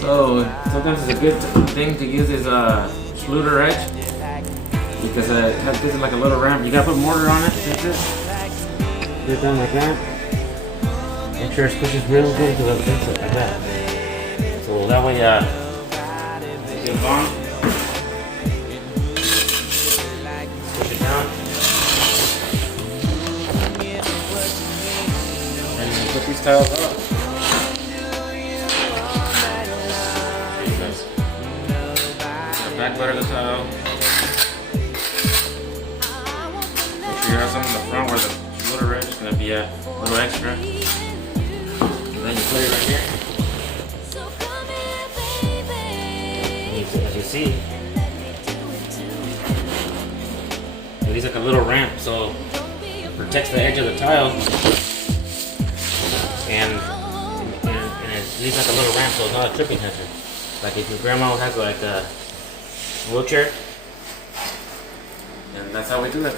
So sometimes it's a good thing to use this Shluter edge because it gives it like a little ramp. You gotta put mortar on it. That's it. Get it done like that. Make sure it squishes real good to the fix it like that. So that way, get it on. Push it down. And then put these tiles up. Back butter the tile. Make sure you have some in the front where the Shluter edge is going to be a little extra. And then you put it right here. And as you see, it leaves like a little ramp, so it protects the edge of the tile. And it leaves like a little ramp, so it's not a tripping hazard. Like if your grandma has like a wheelchair, and that's how we do it.